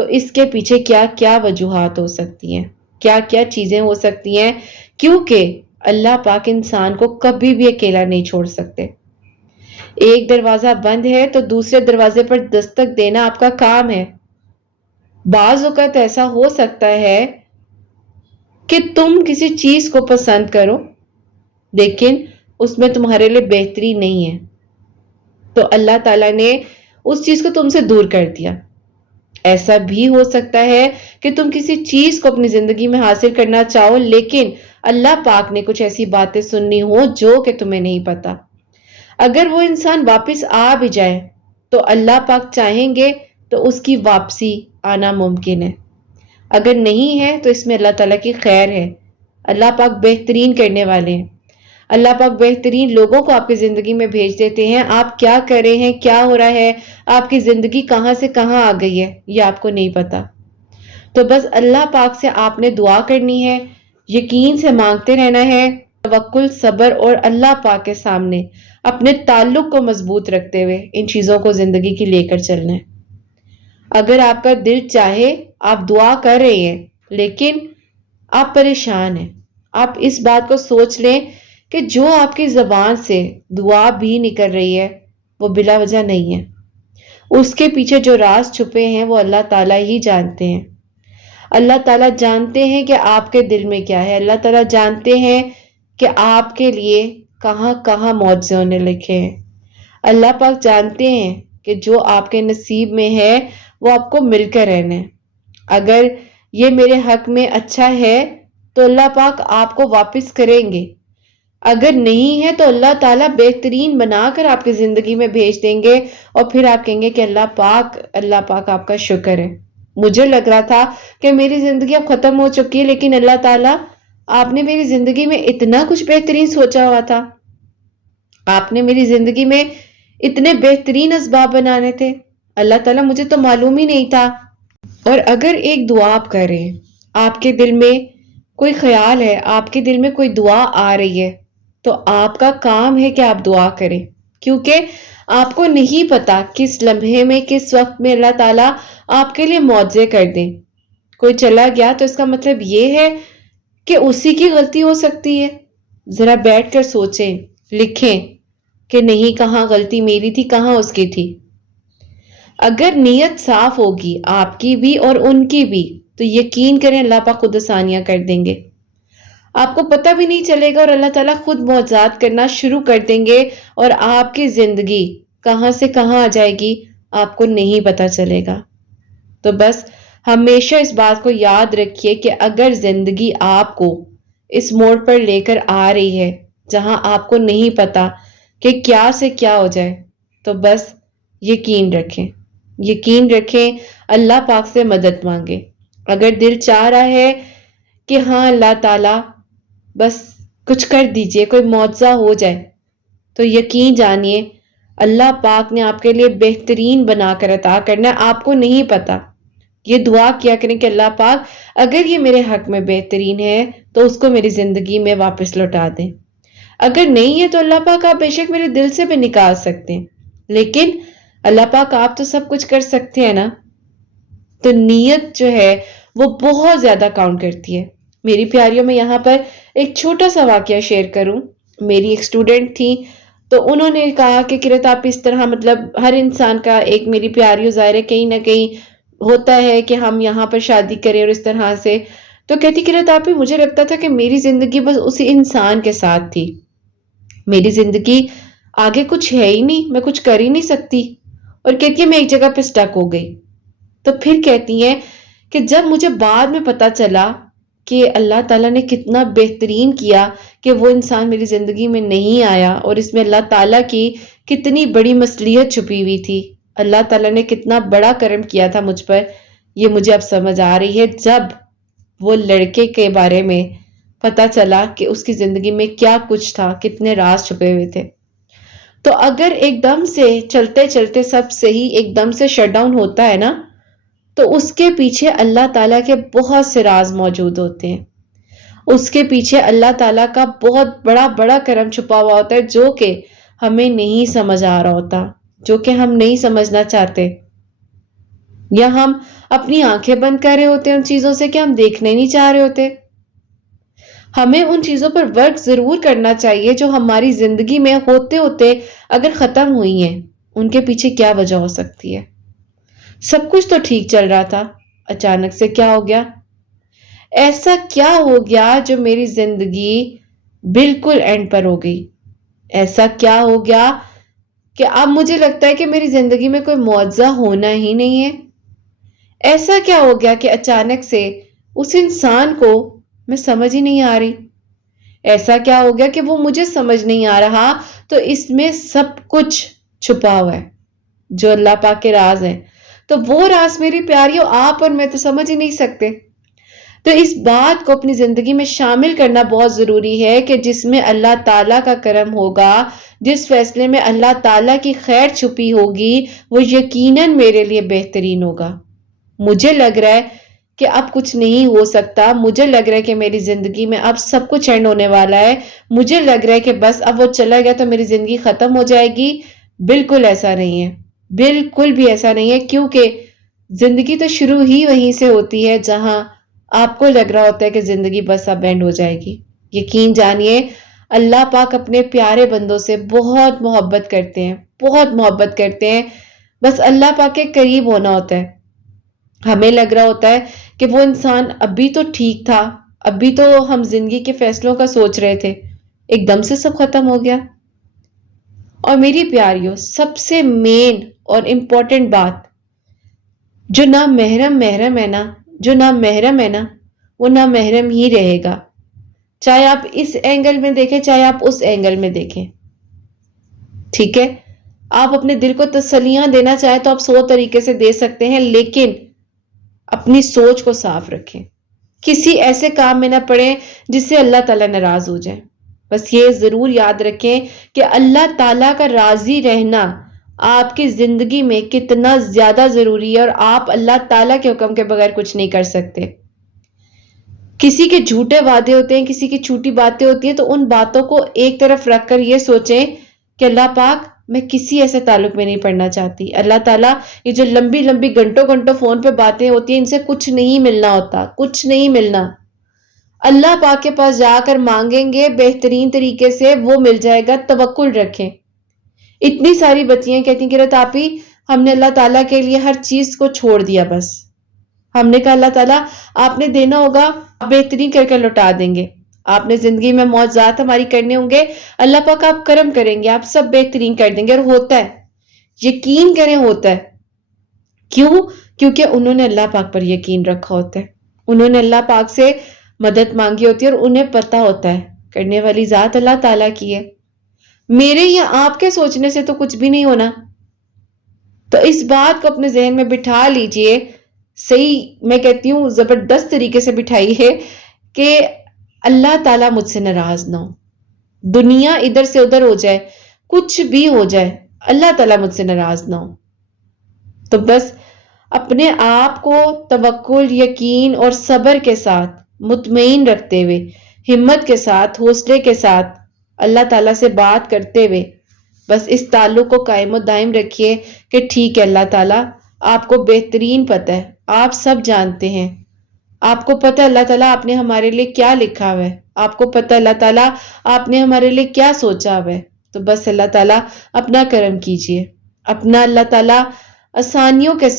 تو اس کے پیچھے کیا کیا وجوہات ہو سکتی ہیں، کیا کیا چیزیں ہو سکتی ہیں، کیونکہ اللہ پاک انسان کو کبھی بھی اکیلا نہیں چھوڑ سکتے۔ ایک دروازہ بند ہے تو دوسرے دروازے پر دستک دینا آپ کا کام ہے۔ بعض اوقات ایسا ہو سکتا ہے کہ تم کسی چیز کو پسند کرو لیکن اس میں تمہارے لیے بہتری نہیں ہے، تو اللہ تعالیٰ نے اس چیز کو تم سے دور کر دیا۔ ایسا بھی ہو سکتا ہے کہ تم کسی چیز کو اپنی زندگی میں حاصل کرنا چاہو لیکن اللہ پاک نے کچھ ایسی باتیں سننی ہو جو کہ تمہیں نہیں پتا۔ اگر وہ انسان واپس آ بھی جائے تو اللہ پاک چاہیں گے تو اس کی واپسی آنا ممکن ہے، اگر نہیں ہے تو اس میں اللہ تعالیٰ کی خیر ہے۔ اللہ پاک بہترین کرنے والے ہیں۔ اللہ پاک بہترین لوگوں کو آپ کی زندگی میں بھیج دیتے ہیں۔ آپ کیا کر رہے ہیں، کیا ہو رہا ہے، آپ کی زندگی کہاں سے کہاں آ گئی ہے، یہ آپ کو نہیں پتا۔ تو بس اللہ پاک سے آپ نے دعا کرنی ہے، یقین سے مانگتے رہنا ہے، توکل، صبر اور اللہ پاک کے سامنے اپنے تعلق کو مضبوط رکھتے ہوئے ان چیزوں کو زندگی کی لے کر چلنا ہے۔ اگر آپ کا دل چاہے، آپ دعا کر رہے ہیں لیکن آپ پریشان ہیں، آپ اس بات کو سوچ لیں کہ جو آپ کی زبان سے دعا بھی نکل رہی ہے وہ بلا وجہ نہیں ہے، اس کے پیچھے جو راز چھپے ہیں وہ اللہ تعالیٰ ہی جانتے ہیں۔ اللہ تعالیٰ جانتے ہیں کہ آپ کے دل میں کیا ہے، اللہ تعالیٰ جانتے ہیں کہ آپ کے لیے کہاں کہاں معجزے ہونے لکھے ہیں۔ اللہ پاک جانتے ہیں کہ جو آپ کے نصیب میں ہے وہ آپ کو مل کر رہنا ہے۔ اگر یہ میرے حق میں اچھا ہے تو اللہ پاک آپ کو واپس کریں گے، اگر نہیں ہے تو اللہ تعالیٰ بہترین بنا کر آپ کی زندگی میں بھیج دیں گے اور پھر آپ کہیں گے کہ اللہ پاک آپ کا شکر ہے۔ مجھے لگ رہا تھا کہ میری زندگی اب ختم ہو چکی ہے لیکن اللہ تعالیٰ آپ نے میری زندگی میں اتنا کچھ بہترین سوچا ہوا تھا، آپ نے میری زندگی میں اتنے بہترین اسباب بنانے تھے، اللہ تعالیٰ مجھے تو معلوم ہی نہیں تھا۔ اور اگر ایک دعا آپ کر رہے ہیں، آپ کے دل میں کوئی خیال ہے، آپ کے دل میں کوئی دعا آ رہی ہے، تو آپ کا کام ہے کہ آپ دعا کریں، کیونکہ آپ کو نہیں پتا کس لمحے میں، کس وقت میں اللہ تعالیٰ آپ کے لیے معجزے کر دیں۔ کوئی چلا گیا تو اس کا مطلب یہ ہے کہ اسی کی غلطی ہو سکتی ہے۔ ذرا بیٹھ کر سوچیں، لکھیں کہ نہیں، کہاں غلطی میری تھی، کہاں اس کی تھی۔ اگر نیت صاف ہوگی آپ کی بھی اور ان کی بھی تو یقین کریں اللہ پاک خود آسانیاں کر دیں گے، آپ کو پتہ بھی نہیں چلے گا اور اللہ تعالیٰ خود معجزات کرنا شروع کر دیں گے اور آپ کی زندگی کہاں سے کہاں آ جائے گی آپ کو نہیں پتہ چلے گا۔ تو بس ہمیشہ اس بات کو یاد رکھیے کہ اگر زندگی آپ کو اس موڑ پر لے کر آ رہی ہے جہاں آپ کو نہیں پتا کہ کیا سے کیا ہو جائے، تو بس یقین رکھیں، یقین رکھیں، اللہ پاک سے مدد مانگیں۔ اگر دل چاہ رہا ہے کہ ہاں اللہ تعالیٰ بس کچھ کر دیجئے، کوئی معجزہ ہو جائے، تو یقین جانیے اللہ پاک نے آپ کے لیے بہترین بنا کر عطا کرنا ہے۔ آپ کو نہیں پتا، یہ دعا کیا کریں کہ اللہ پاک اگر یہ میرے حق میں بہترین ہے تو اس کو میری زندگی میں واپس لوٹا دیں، اگر نہیں ہے تو اللہ پاک آپ بے شک میرے دل سے بھی نکال سکتے ہیں، لیکن اللہ پاک آپ تو سب کچھ کر سکتے ہیں نا۔ تو نیت جو ہے وہ بہت زیادہ کاؤنٹ کرتی ہے۔ میری پیاریوں میں یہاں پر ایک چھوٹا سا واقعہ شیئر کروں۔ میری ایک اسٹوڈنٹ تھی تو انہوں نے کہا کہ کرت آپ اس طرح، مطلب ہر انسان کا ایک، میری پیاریوں ظاہر ہے کہیں نہ کہیں ہوتا ہے کہ ہم یہاں پر شادی کریں اور اس طرح سے، تو کہتی کرت آپ مجھے لگتا تھا کہ میری زندگی بس اسی انسان کے ساتھ تھی، میری زندگی آگے کچھ ہے ہی نہیں، میں کچھ کر ہی نہیں سکتی، اور کہتی ہے میں ایک جگہ پہ سٹک ہو گئی۔ تو پھر کہتی ہیں کہ جب مجھے بعد میں پتا چلا کہ اللہ تعالیٰ نے کتنا بہترین کیا کہ وہ انسان میری زندگی میں نہیں آیا اور اس میں اللہ تعالیٰ کی کتنی بڑی مصلحت چھپی ہوئی تھی، اللہ تعالیٰ نے کتنا بڑا کرم کیا تھا مجھ پر، یہ مجھے اب سمجھ آ رہی ہے جب وہ لڑکے کے بارے میں پتا چلا کہ اس کی زندگی میں کیا کچھ تھا، کتنے راز چھپے ہوئے تھے۔ تو اگر ایک دم سے چلتے چلتے سب صحیح ایک دم سے شٹ ڈاؤن ہوتا ہے نا، تو اس کے پیچھے اللہ تعالیٰ کے بہت سے راز موجود ہوتے ہیں، اس کے پیچھے اللہ تعالیٰ کا بہت بڑا بڑا کرم چھپا ہوا ہوتا ہے جو کہ ہمیں نہیں سمجھ آ رہا ہوتا، جو کہ ہم نہیں سمجھنا چاہتے۔ یا ہم اپنی آنکھیں بند کر رہے ہوتے ہیں ان چیزوں سے کہ ہم دیکھنے نہیں چاہ رہے ہوتے؟ ہمیں ان چیزوں پر ورک ضرور کرنا چاہیے جو ہماری زندگی میں ہوتے ہوتے اگر ختم ہوئی ہیں، ان کے پیچھے کیا وجہ ہو سکتی ہے؟ سب کچھ تو ٹھیک چل رہا تھا، اچانک سے کیا ہو گیا؟ ایسا کیا ہو گیا جو میری زندگی بالکل اینڈ پر ہو گئی؟ ایسا کیا ہو گیا کہ اب مجھے لگتا ہے کہ میری زندگی میں کوئی معجزہ ہونا ہی نہیں ہے؟ ایسا کیا ہو گیا کہ اچانک سے اس انسان کو میں سمجھ ہی نہیں آ رہی؟ ایسا کیا ہو گیا کہ وہ مجھے سمجھ نہیں آ رہا؟ تو اس میں سب کچھ چھپا ہوا ہے جو اللہ پاک کے راز ہیں، تو وہ راز میری پیاریوں آپ اور میں تو سمجھ ہی نہیں سکتے۔ تو اس بات کو اپنی زندگی میں شامل کرنا بہت ضروری ہے کہ جس میں اللہ تعالیٰ کا کرم ہوگا، جس فیصلے میں اللہ تعالیٰ کی خیر چھپی ہوگی، وہ یقیناً میرے لیے بہترین ہوگا۔ مجھے لگ رہا ہے کہ اب کچھ نہیں ہو سکتا، مجھے لگ رہا ہے کہ میری زندگی میں اب سب کچھ اینڈ ہونے والا ہے، مجھے لگ رہا ہے کہ بس اب وہ چلا گیا تو میری زندگی ختم ہو جائے گی۔ بالکل ایسا نہیں ہے، بالکل بھی ایسا نہیں ہے، کیونکہ زندگی تو شروع ہی وہیں سے ہوتی ہے جہاں آپ کو لگ رہا ہوتا ہے کہ زندگی بس اب اینڈ ہو جائے گی۔ یقین جانیے اللہ پاک اپنے پیارے بندوں سے بہت محبت کرتے ہیں، بہت محبت کرتے ہیں، بس اللہ پاک کے قریب ہونا ہوتا ہے۔ ہمیں لگ رہا ہوتا ہے کہ وہ انسان ابھی تو ٹھیک تھا، ابھی تو ہم زندگی کے فیصلوں کا سوچ رہے تھے، ایک دم سے سب ختم ہو گیا۔ اور میری پیاریوں، سب سے مین اور امپورٹنٹ بات، جو نامحرم ہے نا، جو نامحرم ہے نا، وہ نامحرم ہی رہے گا، چاہے آپ اس اینگل میں دیکھیں چاہے آپ اس اینگل میں دیکھیں، ٹھیک ہے؟ آپ اپنے دل کو تسلیاں دینا چاہیں تو آپ 100 طریقے سے دے سکتے ہیں، لیکن اپنی سوچ کو صاف رکھیں، کسی ایسے کام میں نہ پڑیں جس سے اللہ تعالیٰ ناراض ہو جائے۔ بس یہ ضرور یاد رکھیں کہ اللہ تعالیٰ کا راضی رہنا آپ کی زندگی میں کتنا زیادہ ضروری ہے، اور آپ اللہ تعالیٰ کے حکم کے بغیر کچھ نہیں کر سکتے۔ کسی کے جھوٹے وعدے ہوتے ہیں، کسی کی چھوٹی باتیں ہوتی ہیں، تو ان باتوں کو ایک طرف رکھ کر یہ سوچیں کہ اللہ پاک میں کسی ایسے تعلق میں نہیں پڑنا چاہتی۔ اللہ تعالیٰ یہ جو لمبی لمبی گھنٹوں گھنٹوں فون پہ باتیں ہوتی ہیں، ان سے کچھ نہیں ملنا ہوتا، کچھ نہیں ملنا۔ اللہ پاک کے پاس جا کر مانگیں گے بہترین طریقے سے، وہ مل جائے گا، توکل رکھیں۔ اتنی ساری بچیاں کہتی ہیں کہ رات آپی ہم نے اللہ تعالیٰ کے لیے ہر چیز کو چھوڑ دیا، بس ہم نے کہا اللہ تعالیٰ آپ نے دینا ہوگا آپ بہترین کر کے لوٹا دیں گے، آپ نے زندگی میں معجزات ہماری کرنے ہوں گے، اللہ پاک آپ کرم کریں گے، آپ سب بہترین کر دیں گے، اور ہوتا ہے، یقین کریں ہوتا ہے۔ کیوں؟ کیونکہ انہوں نے اللہ پاک پر یقین رکھا ہوتا ہے، انہوں نے اللہ پاک سے مدد مانگی ہوتی ہے، اور انہیں پتہ ہوتا ہے کرنے والی ذات اللہ تعالیٰ کی ہے، میرے یا آپ کے سوچنے سے تو کچھ بھی نہیں ہونا۔ تو اس بات کو اپنے ذہن میں بٹھا لیجئے، صحیح میں کہتی ہوں زبردست طریقے سے بٹھائیے کہ اللہ تعالیٰ مجھ سے ناراض نہ ہو، دنیا ادھر سے ادھر ہو جائے، کچھ بھی ہو جائے، اللہ تعالیٰ مجھ سے ناراض نہ ہو۔ تو بس اپنے آپ کو توکل، یقین اور صبر کے ساتھ مطمئن رکھتے ہوئے، ہمت کے ساتھ، حوصلے کے ساتھ اللہ تعالیٰ سے بات کرتے ہوئے بس اس تعلق کو قائم و دائم رکھیے کہ ٹھیک ہے اللہ تعالیٰ آپ کو بہترین پتہ ہے، آپ سب جانتے ہیں، آپ کو پتہ ہے اللہ تعالیٰ آپ نے ہمارے لیے کیا لکھا ہوا ہے، آپ کو پتہ ہے اللہ تعالیٰ آپ نے ہمارے لیے کیا سوچا ہوا ہے۔ تو بس اللہ تعالیٰ اپنا کرم کیجئے، اپنا اللہ تعالیٰ آسانیوں کے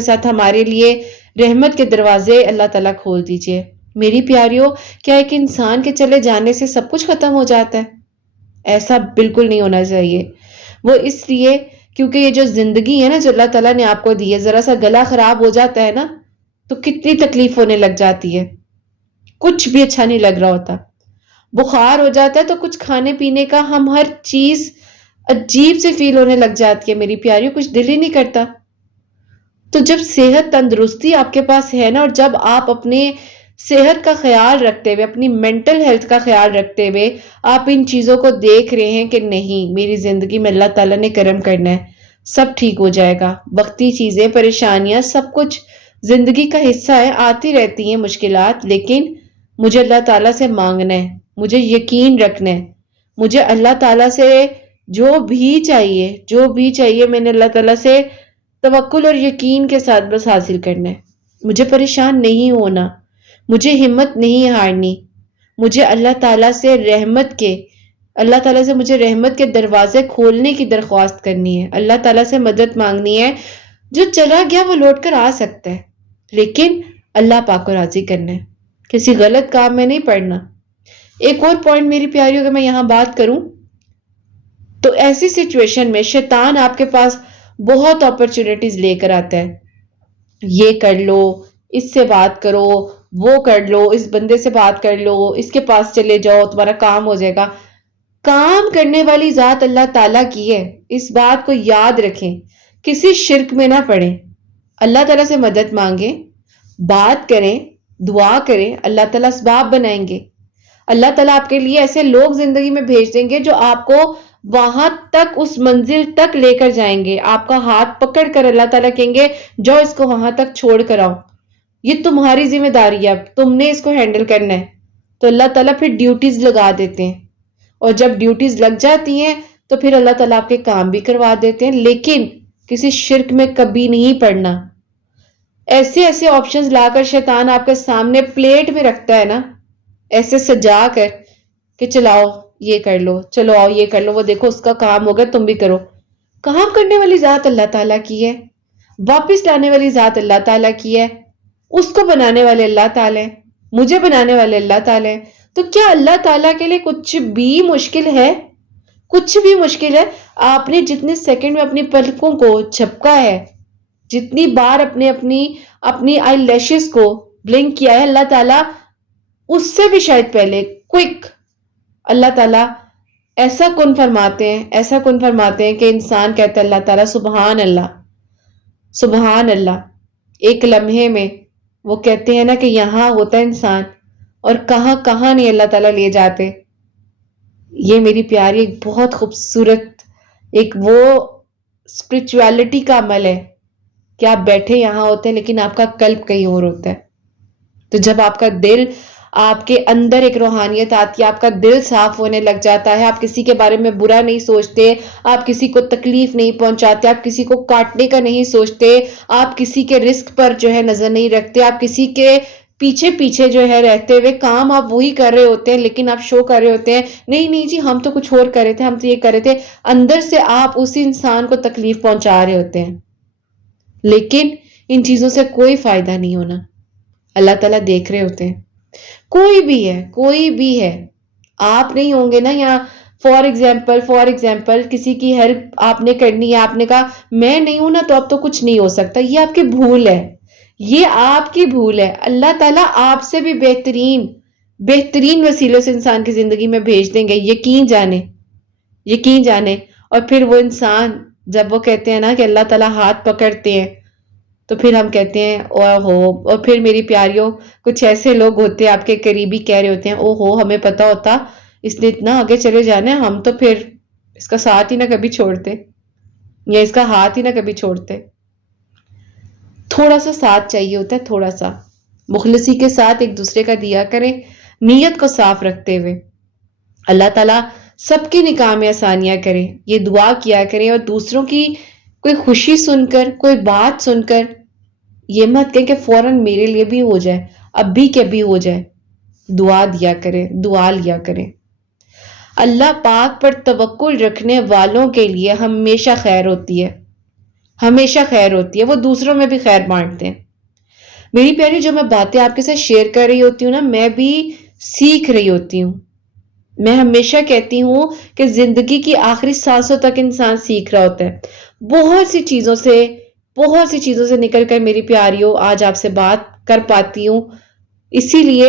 ساتھ ہمارے لیے رحمت کے دروازے اللہ تعالیٰ کھول دیجئے۔ میری پیاریوں، کیا ایک انسان کے چلے جانے سے سب کچھ ختم ہو جاتا ہے؟ ایسا بالکل نہیں ہونا چاہیے۔ وہ اس لیے کیونکہ یہ جو زندگی ہے نا جو اللہ تعالیٰ نے آپ کو دی ہے، ذرا سا گلا خراب ہو جاتا ہے نا تو کتنی تکلیف ہونے لگ جاتی ہے، کچھ بھی اچھا نہیں لگ رہا ہوتا، بخار ہو جاتا ہے تو کچھ کھانے پینے کا ہم ہر چیز عجیب سے فیل ہونے لگ جاتی ہے میری پیاریوں، کچھ دل ہی نہیں کرتا۔ تو جب صحت تندرستی آپ کے پاس ہے نا، اور جب آپ اپنے صحت کا خیال رکھتے ہوئے، اپنی مینٹل ہیلتھ کا خیال رکھتے ہوئے آپ ان چیزوں کو دیکھ رہے ہیں کہ نہیں میری زندگی میں اللہ تعالیٰ نے کرم کرنا ہے، سب ٹھیک ہو جائے گا، وقتی چیزیں، پریشانیاں، سب کچھ زندگی کا حصہ ہے، آتی رہتی ہیں مشکلات، لیکن مجھے اللہ تعالیٰ سے مانگنا ہے، مجھے یقین رکھنا ہے، مجھے اللہ تعالیٰ سے جو بھی چاہیے میں نے اللہ تعالیٰ سے توکل اور یقین کے ساتھ بس حاصل کرنا ہے. مجھے پریشان نہیں ہونا، مجھے ہمت نہیں ہارنی، مجھے اللہ تعالیٰ سے مجھے رحمت کے دروازے کھولنے کی درخواست کرنی ہے، اللہ تعالیٰ سے مدد مانگنی ہے. جو چلا گیا وہ لوٹ کر آ سکتا ہے، لیکن اللہ پاک کو راضی کرنا ہے، کسی غلط کام میں نہیں پڑنا. ایک اور پوائنٹ میری پیاری اگر میں یہاں بات کروں تو ایسی سچویشن میں شیطان آپ کے پاس بہت اپرچونٹیز لے کر آتا ہے. یہ کر لو، اس سے بات کرو، وہ کر لو، اس بندے سے بات کر لو، اس کے پاس چلے جاؤ، تمہارا کام ہو جائے گا. کام کرنے والی ذات اللہ تعالیٰ کی ہے، اس بات کو یاد رکھیں. کسی شرک میں نہ پڑیں، اللہ تعالیٰ سے مدد مانگیں، بات کریں، دعا کریں، اللہ تعالیٰ اسباب بنائیں گے. اللہ تعالیٰ آپ کے لیے ایسے لوگ زندگی میں بھیج دیں گے جو آپ کو وہاں تک، اس منزل تک لے کر جائیں گے. آپ کا ہاتھ پکڑ کر اللہ تعالیٰ کہیں گے جاؤ اس کو وہاں تک چھوڑ کر آؤ، یہ تمہاری ذمہ داری ہے، اب تم نے اس کو ہینڈل کرنا ہے. تو اللہ تعالیٰ پھر ڈیوٹیز لگا دیتے ہیں، اور جب ڈیوٹیز لگ جاتی ہیں تو پھر اللہ تعالیٰ آپ کے کام بھی کروا دیتے ہیں. لیکن کسی شرک میں کبھی نہیں پڑنا. ایسے ایسے آپشنز لا کر شیطان آپ کے سامنے پلیٹ میں رکھتا ہے نا، ایسے سجا کر کہ چلاؤ یہ کر لو، چلو آؤ یہ کر لو، وہ دیکھو اس کا کام ہوگا تم بھی کرو. کام کرنے والی ذات اللہ تعالیٰ کی ہے، واپس لانے والی ذات اللہ تعالیٰ کی ہے، اس کو بنانے والے اللہ تعالیٰ ہیں، مجھے بنانے والے اللہ تعالیٰ ہیں. تو کیا اللہ تعالیٰ کے لیے کچھ بھی مشکل ہے؟ کچھ بھی مشکل ہے؟ آپ نے جتنے سیکنڈ میں اپنی پلکوں کو جھپکا ہے، جتنی بار اپنی آئی لیشز کو بلنک کیا ہے، اللہ تعالیٰ اس سے بھی شاید پہلے کوئک اللہ تعالیٰ ایسا کن فرماتے ہیں کہ انسان کہتا ہے اللہ تعالیٰ سبحان اللہ سبحان اللہ. ایک لمحے میں وہ کہتے ہیں نا کہ یہاں ہوتا ہے انسان اور کہاں کہاں نہیں اللہ تعالیٰ لے جاتے. یہ میری پیاری ایک بہت خوبصورت ایک وہ اسپرچویلٹی کا عمل ہے کہ آپ بیٹھے یہاں ہوتے ہیں لیکن آپ کا قلب کہیں اور ہوتا ہے. تو جب آپ کا دل، آپ کے اندر ایک روحانیت آتی ہے، آپ کا دل صاف ہونے لگ جاتا ہے، آپ کسی کے بارے میں برا نہیں سوچتے، آپ کسی کو تکلیف نہیں پہنچاتے، آپ کسی کو کاٹنے کا نہیں سوچتے، آپ کسی کے رزق پر جو ہے نظر نہیں رکھتے، آپ کسی کے پیچھے جو ہے رہتے ہوئے کام آپ وہی کر رہے ہوتے ہیں لیکن آپ شو کر رہے ہوتے ہیں نہیں جی ہم تو کچھ اور کر رہے تھے، ہم تو یہ کر رہے تھے. اندر سے آپ اسی انسان کو تکلیف پہنچا رہے ہوتے ہیں. لیکن ان چیزوں سے کوئی فائدہ نہیں ہونا، اللہ تعالیٰ دیکھ رہے ہوتے ہیں. کوئی بھی ہے آپ نہیں ہوں گے نا یہاں. فار ایگزامپل کسی کی ہیلپ آپ نے کرنی ہے، آپ نے کہا میں نہیں ہوں نا تو اب تو کچھ نہیں ہو سکتا. یہ آپ کی بھول ہے، یہ آپ کی بھول ہے. اللہ تعالیٰ آپ سے بھی بہترین وسیلوں سے انسان کی زندگی میں بھیج دیں گے، یقین جانے. اور پھر وہ انسان جب وہ کہتے ہیں نا کہ اللہ تعالیٰ ہاتھ پکڑتے ہیں تو پھر ہم کہتے ہیں او ہو. اور پھر میری پیاریوں کچھ ایسے لوگ ہوتے ہیں آپ کے قریبی کہہ رہے ہوتے ہیں او ہو ہمیں پتا ہوتا اس نے اتنا آگے چلے جانا ہے، ہم تو پھر اس کا ساتھ ہی نہ کبھی چھوڑتے یا اس کا ہاتھ ہی نہ کبھی چھوڑتے. تھوڑا سا ساتھ چاہیے ہوتا ہے، تھوڑا سا مخلصی کے ساتھ ایک دوسرے کا دیا کریں، نیت کو صاف رکھتے ہوئے. اللہ تعالیٰ سب کے نکاح میں آسانیاں کرے، یہ دعا کیا کریں. اور دوسروں کی کوئی خوشی سن کر، کوئی بات سن کر یہ مت کہیں کہ فوراً میرے لیے بھی ہو جائے، اب بھی کہ بھی ہو جائے. دعا دیا کریں، دعا لیا کریں. اللہ پاک پر توکل رکھنے والوں کے لیے ہمیشہ خیر ہوتی ہے، وہ دوسروں میں بھی خیر بانٹتے ہیں. میری پیاری جو میں باتیں آپ کے ساتھ شیئر کر رہی ہوتی ہوں نا، میں بھی سیکھ رہی ہوتی ہوں. میں ہمیشہ کہتی ہوں کہ زندگی کی آخری سانسوں تک انسان سیکھ رہا ہوتا ہے. بہت سی چیزوں سے نکل کر میری پیاریوں آج آپ سے بات کر پاتی ہوں، اسی لیے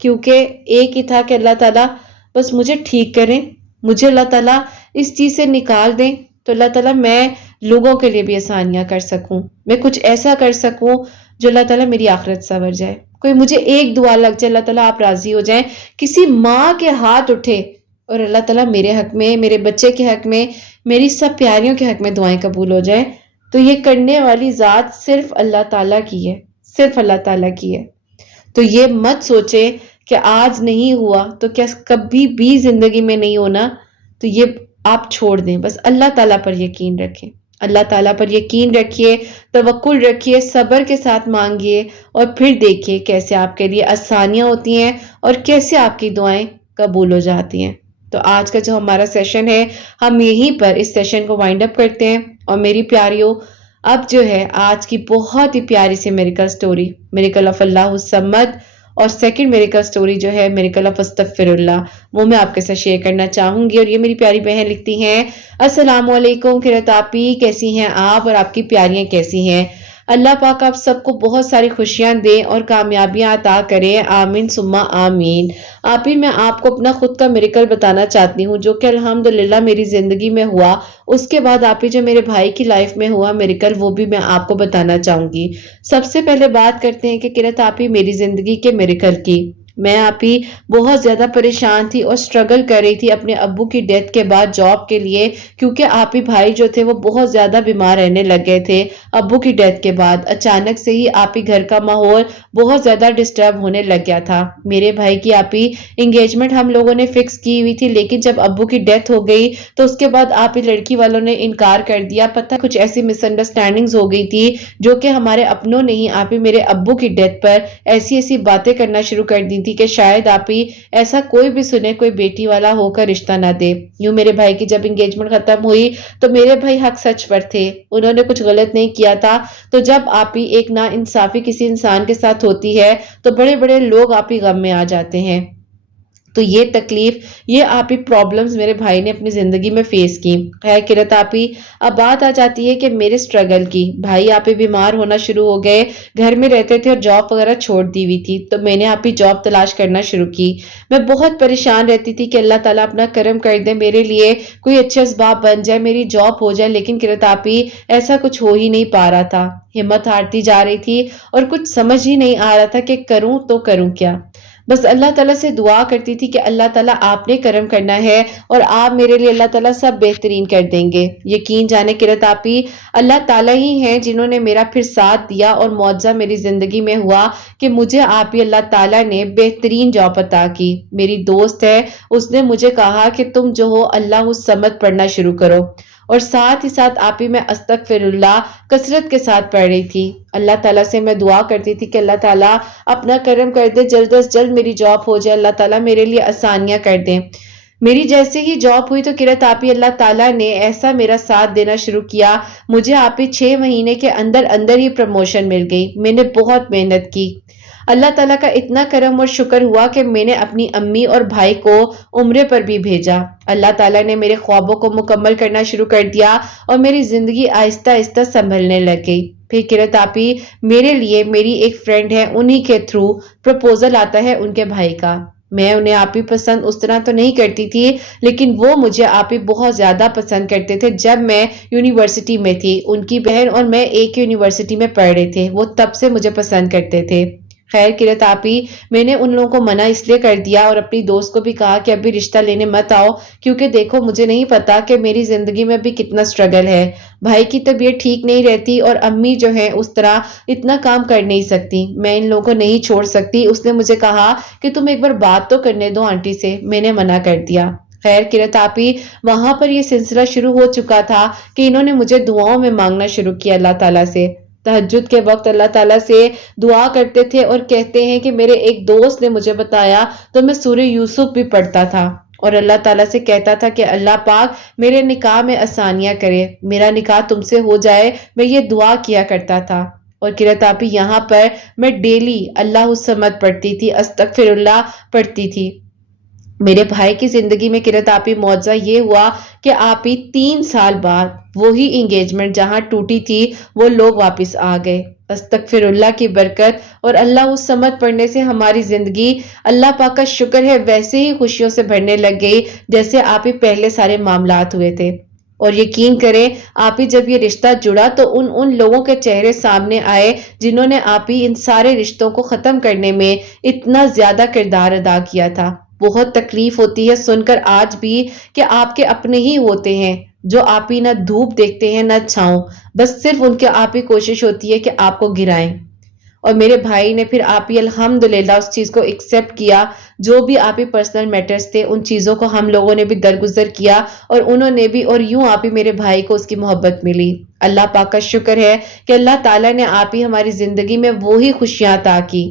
کیونکہ ایک ہی تھا کہ اللہ تعالیٰ بس مجھے ٹھیک کریں، مجھے اللہ تعالیٰ اس چیز سے نکال دیں تو اللہ تعالیٰ میں لوگوں کے لیے بھی آسانیاں کر سکوں، میں کچھ ایسا کر سکوں جو اللہ تعالیٰ میری آخرت سنور جائے. کوئی مجھے ایک دعا لگ جائے، اللہ تعالیٰ آپ راضی ہو جائیں. کسی ماں کے ہاتھ اٹھے اور اللہ تعالیٰ میرے حق میں، میرے بچے کے حق میں، میری سب پیاریوں کے حق میں دعائیں قبول ہو جائیں. تو یہ کرنے والی ذات صرف اللہ تعالیٰ کی ہے. تو یہ مت سوچے کہ آج نہیں ہوا تو کیا کبھی بھی زندگی میں نہیں ہونا. تو یہ آپ چھوڑ دیں، بس اللہ تعالیٰ پر یقین رکھیں. اللہ تعالیٰ پر یقین رکھیے، توکل رکھیے، صبر کے ساتھ مانگیے اور پھر دیکھیے کیسے آپ کے لیے آسانیاں ہوتی ہیں اور کیسے آپ کی دعائیں قبول ہو جاتی ہیں۔ تو آج کا جو ہمارا سیشن ہے، ہم یہیں پر اس سیشن کو وائنڈ اپ کرتے ہیں۔ اور میری پیاریوں، اب جو ہے آج کی بہت ہی پیاری سی میریکل سٹوری، میریکل آف اللہ الصمد، اور سیکنڈ میریکل سٹوری جو ہے میریکل آف استغفر اللہ، وہ میں آپ کے ساتھ شیئر کرنا چاہوں گی۔ اور یہ میری پیاری بہن لکھتی ہیں، السلام علیکم خیرت آپی، کیسی ہیں آپ اور آپ کی پیاریاں کیسی ہیں؟ اللہ پاک آپ سب کو بہت ساری خوشیاں دیں اور کامیابیاں عطا کریں، آمین ثم آمین۔ آپی میں آپ کو اپنا خود کا میریکل بتانا چاہتی ہوں جو کہ الحمدللہ میری زندگی میں ہوا۔ اس کے بعد آپی جو میرے بھائی کی لائف میں ہوا میریکل، وہ بھی میں آپ کو بتانا چاہوں گی۔ سب سے پہلے بات کرتے ہیں کہ قرۃ آپی میری زندگی کے میریکل کی۔ میں آپی بہت زیادہ پریشان تھی اور سٹرگل کر رہی تھی اپنے ابو کی ڈیتھ کے بعد جاب کے لیے، کیونکہ آپی بھائی جو تھے وہ بہت زیادہ بیمار رہنے لگ گئے تھے ابو کی ڈیتھ کے بعد۔ اچانک سے ہی آپی گھر کا ماحول بہت زیادہ ڈسٹرب ہونے لگ گیا تھا۔ میرے بھائی کی آپی انگیجمنٹ ہم لوگوں نے فکس کی ہوئی تھی، لیکن جب ابو کی ڈیتھ ہو گئی تو اس کے بعد آپی لڑکی والوں نے انکار کر دیا۔ پتہ کچھ ایسی مس انڈرسٹینڈنگز ہو گئی تھی جو کہ ہمارے اپنوں نے ہی آپی میرے ابو کی ڈیتھ پر ایسی باتیں کرنا شروع کر دی تھی کہ شاید آپی ایسا کوئی بھی سنے کوئی بیٹی والا ہو کر رشتہ نہ دے۔ یوں میرے بھائی کی جب انگیجمنٹ ختم ہوئی تو میرے بھائی حق سچ پر تھے، انہوں نے کچھ غلط نہیں کیا تھا۔ تو جب آپی ایک نا انصافی کسی انسان کے ساتھ ہوتی ہے تو بڑے بڑے لوگ آپی غم میں آ جاتے ہیں۔ تو یہ تکلیف، یہ آپی پرابلمز میرے بھائی نے اپنی زندگی میں فیس کی۔ خیر قرۃ آپی، اب بات آ جاتی ہے کہ میرے سٹرگل کی۔ بھائی آپی بیمار ہونا شروع ہو گئے، گھر میں رہتے تھے اور جاب وغیرہ چھوڑ دی ہوئی تھی، تو میں نے آپی جاب تلاش کرنا شروع کی۔ میں بہت پریشان رہتی تھی کہ اللہ تعالیٰ اپنا کرم کر دے، میرے لیے کوئی اچھے اسباب بن جائے، میری جاب ہو جائے، لیکن قرۃ آپی ایسا کچھ ہو ہی نہیں پا رہا تھا۔ ہمت ہارتی جا رہی تھی اور کچھ سمجھ ہی نہیں آ رہا تھا کہ کروں تو کروں کیا۔ بس اللہ تعالیٰ سے دعا کرتی تھی کہ اللہ تعالیٰ آپ نے کرم کرنا ہے اور آپ میرے لیے اللہ تعالیٰ سب بہترین کر دیں گے۔ یقین جانے قرۃ آپی، اللہ تعالیٰ ہی ہیں جنہوں نے میرا پھر ساتھ دیا اور معجزہ میری زندگی میں ہوا کہ مجھے آپی اللہ تعالیٰ نے بہترین جاب عطا کی۔ میری دوست ہے، اس نے مجھے کہا کہ تم جو ہو اللہ الصمد پڑھنا شروع کرو، اور ساتھ ہی ساتھ آپی میں استغفر اللہ کثرت کے ساتھ پڑھ رہی تھی۔ اللہ تعالیٰ سے میں دعا کرتی تھی کہ اللہ تعالیٰ اپنا کرم کر دے، جلد از جلد میری جاب ہو جائے، اللہ تعالیٰ میرے لیے آسانیاں کر دیں۔ میری جیسے ہی جاب ہوئی تو قرۃ آپی اللہ تعالیٰ نے ایسا میرا ساتھ دینا شروع کیا، مجھے آپی 6 مہینے کے اندر اندر ہی پروموشن مل گئی۔ میں نے بہت محنت کی، اللہ تعالیٰ کا اتنا کرم اور شکر ہوا کہ میں نے اپنی امی اور بھائی کو عمرے پر بھی بھیجا۔ اللہ تعالیٰ نے میرے خوابوں کو مکمل کرنا شروع کر دیا اور میری زندگی آہستہ آہستہ سنبھلنے لگ گئی۔ پھر قرۃ آپی میرے لیے میری ایک فرینڈ ہے، انہی کے تھرو پروپوزل آتا ہے ان کے بھائی کا۔ میں انہیں آپی پسند اس طرح تو نہیں کرتی تھی، لیکن وہ مجھے آپی بہت زیادہ پسند کرتے تھے۔ جب میں یونیورسٹی میں تھی، ان کی بہن اور میں ایک یونیورسٹی میں پڑھ رہے تھے، وہ تب سے مجھے پسند کرتے تھے۔ خیر قرۃ آپی، میں نے ان لوگوں کو منع اس لیے کر دیا اور اپنی دوست کو بھی کہا کہ ابھی رشتہ لینے مت آؤ، کیونکہ دیکھو مجھے نہیں پتا کہ میری زندگی میں بھی کتنا سٹرگل ہے، بھائی کی طبیعت ٹھیک نہیں رہتی اور امی جو ہے اس طرح اتنا کام کر نہیں سکتی، میں ان لوگوں کو نہیں چھوڑ سکتی۔ اس نے مجھے کہا کہ تم ایک بار بات تو کرنے دو آنٹی سے، میں نے منع کر دیا۔ خیر قرۃ آپی، وہاں پر یہ سلسلہ شروع ہو چکا تھا کہ انہوں نے مجھے دعاؤں میں مانگنا شروع کیا اللہ تعالیٰ سے۔ تہجد کے وقت اللہ تعالیٰ سے دعا کرتے تھے اور کہتے ہیں کہ میرے ایک دوست نے مجھے بتایا تو میں سورہ یوسف بھی پڑھتا تھا اور اللہ تعالیٰ سے کہتا تھا کہ اللہ پاک میرے نکاح میں آسانیاں کرے، میرا نکاح تم سے ہو جائے، میں یہ دعا کیا کرتا تھا۔ اور قرۃ آپی یہاں پر میں ڈیلی اللہ الصمد پڑھتی تھی، استغفر اللہ پڑھتی تھی۔ میرے بھائی کی زندگی میں قرۃ آپی معجزہ یہ ہوا کہ آپی 3 سال بعد وہی انگیجمنٹ جہاں ٹوٹی تھی وہ لوگ واپس آ گئے۔ استغفر اللہ کی برکت اور اللہ الصمد پڑھنے سے ہماری زندگی اللہ پاک کا شکر ہے ویسے ہی خوشیوں سے بھرنے لگ گئی جیسے آپی پہلے سارے معاملات ہوئے تھے۔ اور یقین کریں آپی جب یہ رشتہ جڑا تو ان لوگوں کے چہرے سامنے آئے جنہوں نے آپی ان سارے رشتوں کو ختم کرنے میں اتنا زیادہ کردار ادا کیا تھا۔ بہت تکلیف ہوتی ہے سن کر آج بھی کہ آپ کے اپنے ہی ہوتے ہیں جو آپی نہ دھوپ دیکھتے ہیں نہ چھاؤں، بس صرف ان کے آپی کوشش ہوتی ہے کہ آپ کو گرائیں۔ اور میرے بھائی نے پھر آپ ہی الحمدللہ اس چیز کو ایکسیپٹ کیا. جو بھی آپ ہی پرسنل میٹرز تھے ان چیزوں کو ہم لوگوں نے بھی درگزر کیا اور انہوں نے بھی, اور یوں آپ ہی میرے بھائی کو اس کی محبت ملی. اللہ پاک کا شکر ہے کہ اللہ تعالیٰ نے آپ ہی ہماری زندگی میں وہی خوشیاں عطا کی.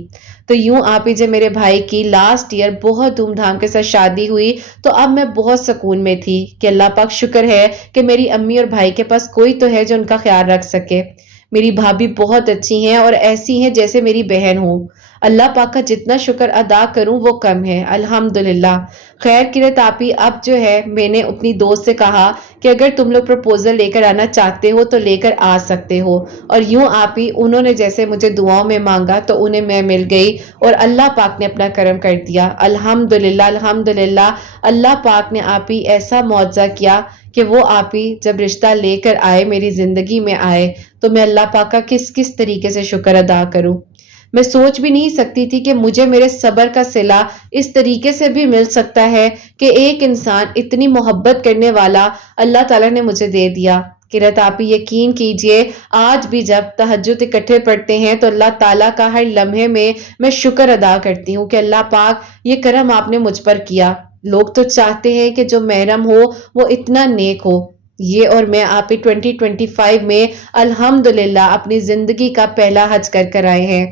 تو یوں آپ ہی جب میرے بھائی کی لاسٹ ایئر بہت دھوم دھام کے ساتھ شادی ہوئی تو اب میں بہت سکون میں تھی کہ اللہ پاک شکر ہے کہ میری امی اور بھائی کے پاس کوئی تو ہے جو ان کا خیال رکھ سکے. میری بھابھی بہت اچھی ہیں اور ایسی ہیں جیسے میری بہن ہوں. اللہ پاک کا جتنا شکر ادا کروں وہ کم ہے الحمدللہ. خیر کرت آپی, اب جو ہے میں نے اپنی دوست سے کہا کہ اگر تم لوگ پرپوزل لے کر آنا چاہتے ہو تو لے کر آ سکتے ہو. اور یوں آپی انہوں نے جیسے مجھے دعاؤں میں مانگا تو انہیں میں مل گئی اور اللہ پاک نے اپنا کرم کر دیا الحمدللہ الحمدللہ. اللہ پاک نے آپی ایسا معجزہ کیا کہ وہ آپی جب رشتہ لے کر آئے میری زندگی میں آئے تو میں اللہ پاک کا کس کس طریقے سے شکر ادا کروں. میں سوچ بھی نہیں سکتی تھی کہ مجھے میرے صبر کا صلہ اس طریقے سے بھی مل سکتا ہے کہ ایک انسان اتنی محبت کرنے والا اللہ تعالیٰ نے مجھے دے دیا. کرت آپی یقین کیجئے آج بھی جب تہجد اکٹھے پڑھتے ہیں تو اللہ تعالیٰ کا ہر لمحے میں شکر ادا کرتی ہوں کہ اللہ پاک یہ کرم آپ نے مجھ پر کیا. لوگ تو چاہتے ہیں کہ جو محرم ہو وہ اتنا نیک ہو. یہ اور میں آپ 2025 میں الحمدللہ اپنی زندگی کا پہلا حج کر آئے ہیں.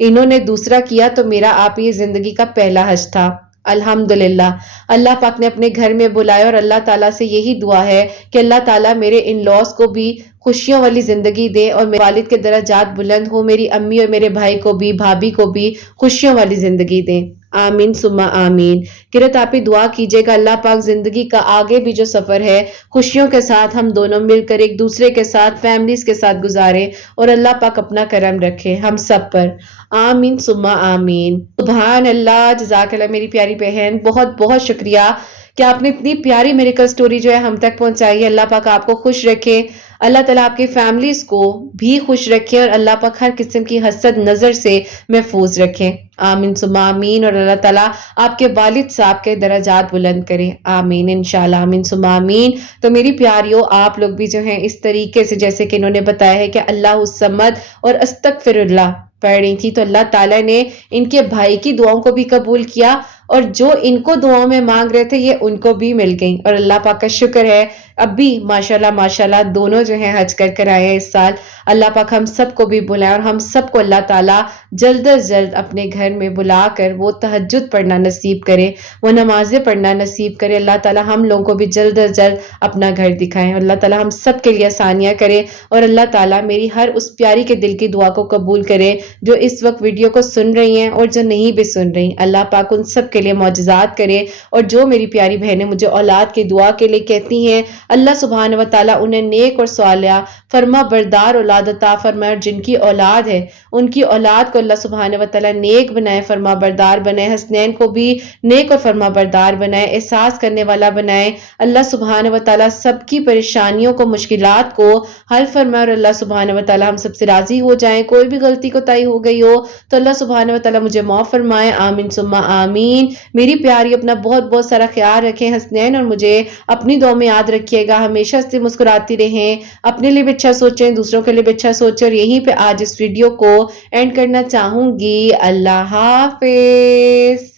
انہوں نے دوسرا کیا تو میرا آپ یہ زندگی کا پہلا حج تھا الحمدللہ. اللہ پاک نے اپنے گھر میں بلایا اور اللہ تعالیٰ سے یہی دعا ہے کہ اللہ تعالیٰ میرے ان لاس کو بھی خوشیوں والی زندگی دے اور میرے والد کے درجات بلند ہو, میری امی اور میرے بھائی کو بھی بھابھی کو بھی خوشیوں والی زندگی دیں. آمین ثم آمین. کرت آپ ہی دعا کیجیے گا اللہ پاک زندگی کا آگے بھی جو سفر ہے خوشیوں کے ساتھ ہم دونوں مل کر ایک دوسرے کے ساتھ فیملیز کے ساتھ گزارے اور اللہ پاک اپنا کرم رکھے ہم سب پر. آمین ثم آمین. سبحان اللہ. جزاک اللہ میری پیاری بہن, بہت بہت شکریہ کہ آپ نے اتنی پیاری میریکل سٹوری جو ہے ہم تک پہنچائی ہے. اللہ پاک آپ کو خوش رکھے, اللہ تعالیٰ آپ کی فیملیز کو بھی خوش رکھے اور اللہ پاک ہر قسم کی حسد نظر سے محفوظ رکھے. آمین ثم آمین. اور اللہ تعالیٰ آپ کے والد صاحب کے درجات بلند کرے. آمین انشاءاللہ. آمین ثم آمین. تو میری پیاریوں آپ لوگ بھی جو ہیں اس طریقے سے جیسے کہ انہوں نے بتایا ہے کہ اللہ الصمد اور استغفر اللہ پڑھ رہی تھی تو اللہ تعالیٰ نے ان کے بھائی کی دعاؤں کو بھی قبول کیا اور جو ان کو دعاؤں میں مانگ رہے تھے یہ ان کو بھی مل گئیں. اور اللہ پاک کا شکر ہے اب بھی ماشاءاللہ دونوں جو ہیں حج کر آئے ہیں اس سال. اللہ پاک ہم سب کو بھی بلائے اور ہم سب کو اللہ تعالیٰ جلد از جلد اپنے گھر میں بلا کر وہ تہجد پڑھنا نصیب کرے, وہ نمازیں پڑھنا نصیب کرے. اللہ تعالیٰ ہم لوگوں کو بھی جلد از جلد اپنا گھر دکھائیں. اللہ تعالیٰ ہم سب کے لیے آسانیاں کرے اور اللہ تعالیٰ میری ہر اس پیاری کے دل کی دعا کو قبول کرے جو اس وقت ویڈیو کو سن رہی ہیں اور جو نہیں بھی سن رہی. اللہ پاک ان سب کے لیے معجزات کرے. اور جو میری پیاری بہنیں مجھے اولاد کی دعا کے لیے کہتی ہیں اللہ سبحانہ و تعالیٰ انہیں نیک اور صالحہ فرما بردار اولاد عطا فرمائے, اور جن کی اولاد ہے ان کی اولاد کو اللہ سبحانہ و تعالیٰ نیک بنائے, فرما بردار بنائے. حسنین کو بھی نیک اور فرما بردار بنائے, احساس کرنے والا بنائے. اللہ سبحانہ و تعالیٰ سب کی پریشانیوں کو مشکلات کو حل فرمائے اور اللہ سبحانہ و تعالیٰ ہم سب سے راضی ہو جائیں. کوئی بھی غلطی کوتاہی ہو گئی ہو تو اللہ سبحانہ و تعالیٰ مجھے معاف فرمائے. آمین ثم آمین. میری پیاری اپنا بہت بہت سارا خیال رکھیں حسنین, اور مجھے اپنی دعا میں یاد رکھیے گا. ہمیشہ سے مسکراتی رہیں, اپنے لیے بھی اچھا سوچیں, دوسروں کے لیے بھی اچھا سوچیں. اور یہیں پہ آج اس ویڈیو کو اینڈ کرنا چاہوں گی. اللہ حافظ.